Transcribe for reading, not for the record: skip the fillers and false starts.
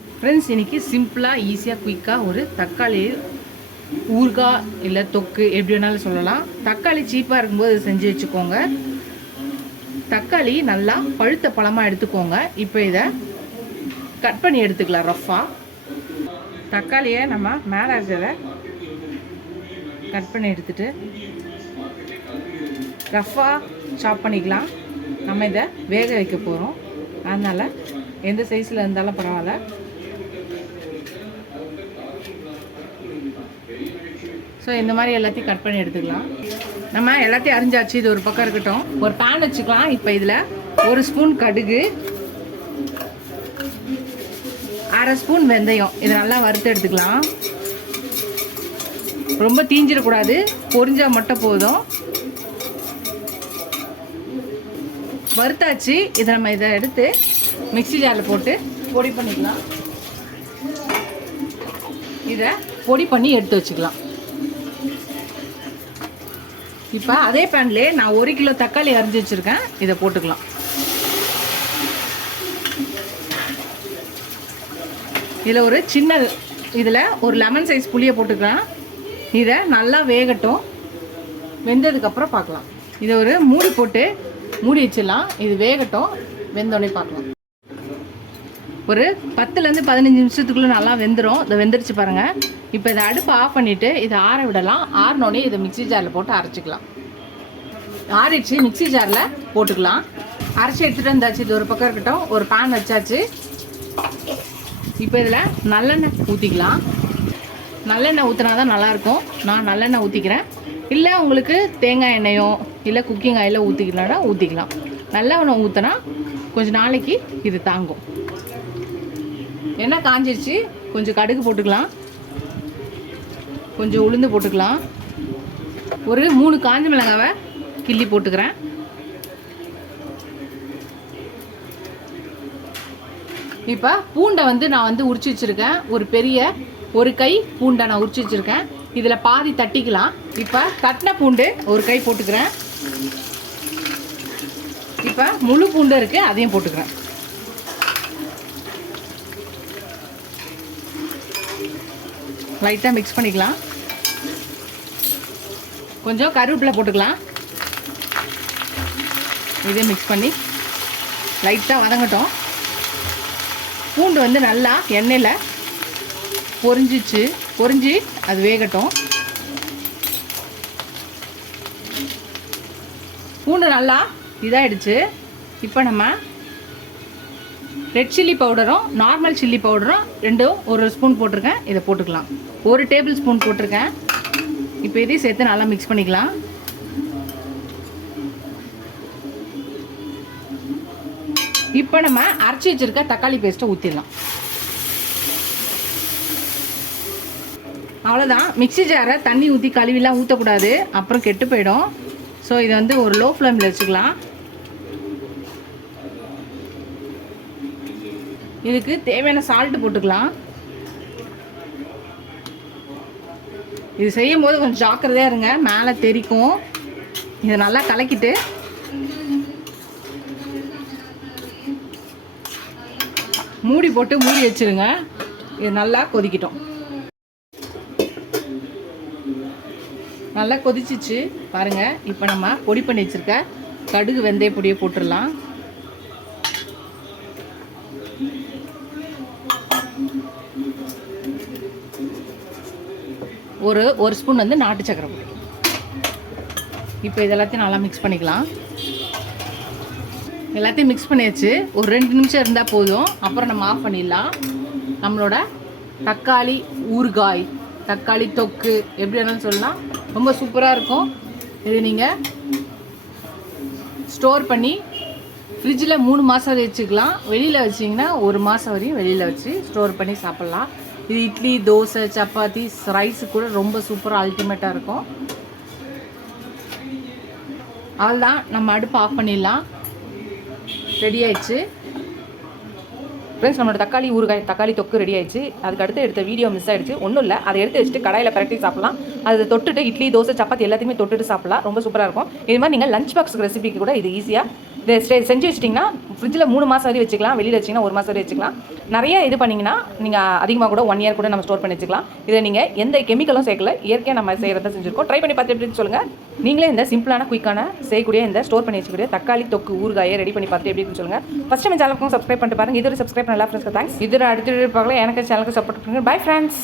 Friends, இன்றைக்கி சிம்பிளாக ஈஸியாக குயிக்காக ஒரு தக்காளி ஊறுகாய் இல்லை தொக்கு எப்படி வேணாலும் சொல்லலாம். தக்காளி சீப்பாக இருக்கும்போது செஞ்சு வச்சுக்கோங்க. தக்காளி நல்லா பழுத்த பழமாக எடுத்துக்கோங்க. இப்போ இதை கட் பண்ணி எடுத்துக்கலாம் ரஃப்பாக. தக்காளியை நம்ம மேலே இருக்கிறத கட் பண்ணி எடுத்துட்டு ரஃப்பாக சாப் பண்ணிக்கலாம். நம்ம இதை வேக வைக்க போகிறோம். அதனால் எந்த சைஸில் இருந்தாலும் பரவாயில்ல. ஸோ இந்த மாதிரி எல்லாத்தையும் கட் பண்ணி எடுத்துக்கலாம். நம்ம எல்லாத்தையும் அரிஞ்சாச்சு. இது ஒரு பக்கம் இருக்கட்டும். ஒரு பேன் வச்சுக்கலாம். இப்போ இதில் 1 ஸ்பூன் கடுகு, 1/2 ஸ்பூன் வெந்தயம் இதை நல்லா வறுத்து எடுத்துக்கலாம். ரொம்ப தீஞ்சிடக்கூடாது, பொரிஞ்சால் மட்டும் போதும். வறுத்தாச்சு. இதை நம்ம இதை எடுத்து மிக்ஸி ஜாரில் போட்டு பொடி பண்ணிக்கலாம். இதை பொடி பண்ணி எடுத்து வச்சுக்கலாம். இப்போ அதே பேன்லேயே நான் 1 கிலோ தக்காளி அரிஞ்சு வச்சுருக்கேன். இதை போட்டுக்கலாம். இதில் ஒரு லெமன் சைஸ் புளியை போட்டுக்கலாம். இதை நல்லா வேகட்டும். வெந்ததுக்கப்புறம் பார்க்கலாம். இதை ஒரு மூடி போட்டு மூடி வச்சிடலாம். இது வேகட்டும். வெந்தோடனே பார்க்கலாம். ஒரு 10லேருந்து 15 நிமிஷத்துக்குள்ளே நல்லா வெந்துடும். இதை வெந்துருச்சு பாருங்கள். இப்போ இதை அடுப்பை ஆஃப் பண்ணிவிட்டு இதை ஆற விடலாம். ஆறினோடனே இதை மிக்ஸி ஜாரில் போட்டு அரைச்சிக்கலாம். ஆறிடுச்சு. மிக்ஸி ஜாரில் போட்டுக்கலாம். அரைச்சி எடுத்துகிட்டு வந்தாச்சு. இது ஒரு பக்கம் இருக்கட்டும். ஒரு பேன் வச்சாச்சு. இப்போ இதில் நல்லெண்ணெய் ஊற்றிக்கலாம். நல்லெண்ணெய் ஊற்றினா தான் நல்லாயிருக்கும். நான் நல்லெண்ணெய் ஊற்றிக்கிறேன். இல்லை உங்களுக்கு தேங்காய் எண்ணெயோ இல்லை குக்கிங் ஆயிலோ ஊற்றிக்கலாம்னா ஊற்றிக்கலாம். நல்லெண்ணெய் ஊற்றினா கொஞ்சம் நாளைக்கு இது தாங்கும். எண்ணெய் காஞ்சிருச்சு. கொஞ்சம் கடுகு போட்டுக்கலாம். கொஞ்சம் உளுந்து போட்டுக்கலாம். ஒரு 3 காஞ்ச மிளகாவை கிள்ளி போட்டுக்கிறேன். இப்போ பூண்டை நான் உரிச்சு வச்சுருக்கேன். ஒரு கை பூண்டை நான் உரிச்சு வச்சுருக்கேன். இதில் பாதி தட்டிக்கலாம். இப்போ தட்டின பூண்டு ஒரு கை போட்டுக்கிறேன். இப்போ முழு பூண்டு இருக்குது, அதையும் போட்டுக்கிறேன். லைட்டாக மிக்ஸ் பண்ணிக்கலாம். கொஞ்சம் கருவேப்பிலை போட்டுக்கலாம். இதே மிக்ஸ் பண்ணி லைட்டாக வதங்கட்டும். பூண்டு நல்லா எண்ணெயில் பொரிஞ்சு அது வேகட்டும். பூண்டு நல்லா இதாகிடுச்சு. இப்போ நம்ம ரெட் சில்லி பவுடரும் நார்மல் சில்லி பவுடரும் ரெண்டும் 1 ஸ்பூன் போட்டிருக்கேன். இதை போட்டுக்கலாம். 1 டேபிள் ஸ்பூன் போட்டிருக்கேன். இப்போ இதையும் சேர்த்து நல்லா மிக்ஸ் பண்ணிக்கலாம். இப்போ நம்ம அரைச்சி வச்சுருக்க தக்காளி பேஸ்ட்டை ஊற்றிடலாம். அவ்வளோதான். மிக்ஸி ஜாரை தண்ணி ஊற்றி கழுவிலாம் ஊற்றக்கூடாது, அப்புறம் கெட்டு போயிடும். ஸோ இதை ஒரு லோ ஃப்ளேமில் வச்சுக்கலாம். இதுக்கு தேவையான சால்ட்டு போட்டுக்கலாம். இது செய்யும் போது கொஞ்சம் ஜாக்கிரதையாக இருங்க, மேலே தெரிக்கும். இதை நல்லா கலக்கிட்டு மூடி போட்டு மூடி வச்சுருங்க. இது நல்லா கொதிக்கட்டும். நல்லா கொதிச்சிச்சு பாருங்கள். இப்போ நம்ம பொடி பண்ணி வச்சுருக்க கடுகு வெந்தய பொடியை போட்டுடலாம். ஒரு ஸ்பூன் நாட்டு சக்கரை பொடி. இப்போ இதெல்லாத்தையும் நல்லா மிக்ஸ் பண்ணிக்கலாம். எல்லாத்தையும் மிக்ஸ் பண்ணியாச்சு. ஒரு 2 நிமிஷம் இருந்தால் போதும். அப்புறம் நம்ம ஆஃப் பண்ணிடலாம். நம்மளோட தக்காளி ஊறுகாய், தக்காளி தொக்கு எப்படி வேணாலும் சொல்லலாம். ரொம்ப சூப்பராக இருக்கும். இது நீங்கள் ஸ்டோர் பண்ணி ஃப்ரிட்ஜில் 3 மாதம் வரை வச்சுக்கலாம். வெளியில் வச்சிங்கன்னா 1 மாதம் வரையும் வெளியில் வச்சு ஸ்டோர் பண்ணி சாப்பிட்லாம். இது இட்லி, தோசை, சப்பாத்தி, ரைஸு கூட ரொம்ப சூப்பராக அல்டிமேட்டாக இருக்கும். அவ்வளோதான். நம்ம அடுப்பு ஆஃப் பண்ணிடலாம். ரெடி ஆயிடுச்சு ஃப்ரெண்ட்ஸ். நம்மளோட தக்காளி ஊறுகாய், தக்காளி தொக்கு ரெடி ஆயிடுச்சு. அதுக்கு அடுத்து எடுத்த வீடியோ மிஸ் ஆகிடுச்சு. ஒன்றும் இல்லை, அதை எடுத்து வச்சுட்டு கடாயில் பரட்டி சாப்பிட்லாம். அதை தொட்டுட்டு இட்லி, தோசை, சப்பாத்தி எல்லாத்தையுமே தொட்டுட்டு சாப்பிட்லாம். ரொம்ப சூப்பராக இருக்கும். இது மாதிரி நீங்கள் லஞ்ச் பாக்ஸ் ரெசிபிக்கு கூட இது ஈஸியாக இதை செஞ்சு வச்சிட்டிங்கன்னா ஃப்ரிட்ஜில் 3 மாதம் வரை வச்சுக்கலாம், வெளியில் வச்சிங்கன்னா 1 மாதம் வரை வச்சுக்கலாம். நிறைய இது பண்ணிங்கன்னா நீங்கள் அதிகமாக கூட 1 இயர் கூட நம்ம ஸ்டோர் பண்ணி வச்சுக்கலாம். இதை நீங்கள் எந்த கெமிக்கலும் சேர்க்கல, இயற்கையாக நம்ம செய்கிறத செஞ்சுருக்கோம். ட்ரை பண்ணி பார்த்து எப்படி சொல்லுங்கள். நீங்களே இந்த சிம்பிளான குயிக்கான செய்யக்கூடிய இந்த ஸ்டோர் பண்ணி வச்சுக்கூடிய தக்காளி தொக்கு ஊறுகாயை ரெடி பண்ணி பார்த்து எப்படி சொல்லுங்கள். ஃபஸ்ட் டைம் சேனலுக்கும் சப்ஸ்கிரைப் பண்ணிட்டு பாருங்கள். இது ஒரு சப்ஸ்கிரைப் பண்ணலாம் ஃப்ரெண்ட்ஸ். தேங்க்ஸ். இது அடுத்த பார்க்கலாம். எனக்கு சேனலுக்கு சப்போர்ட் பண்ணுங்கள். Bye friends.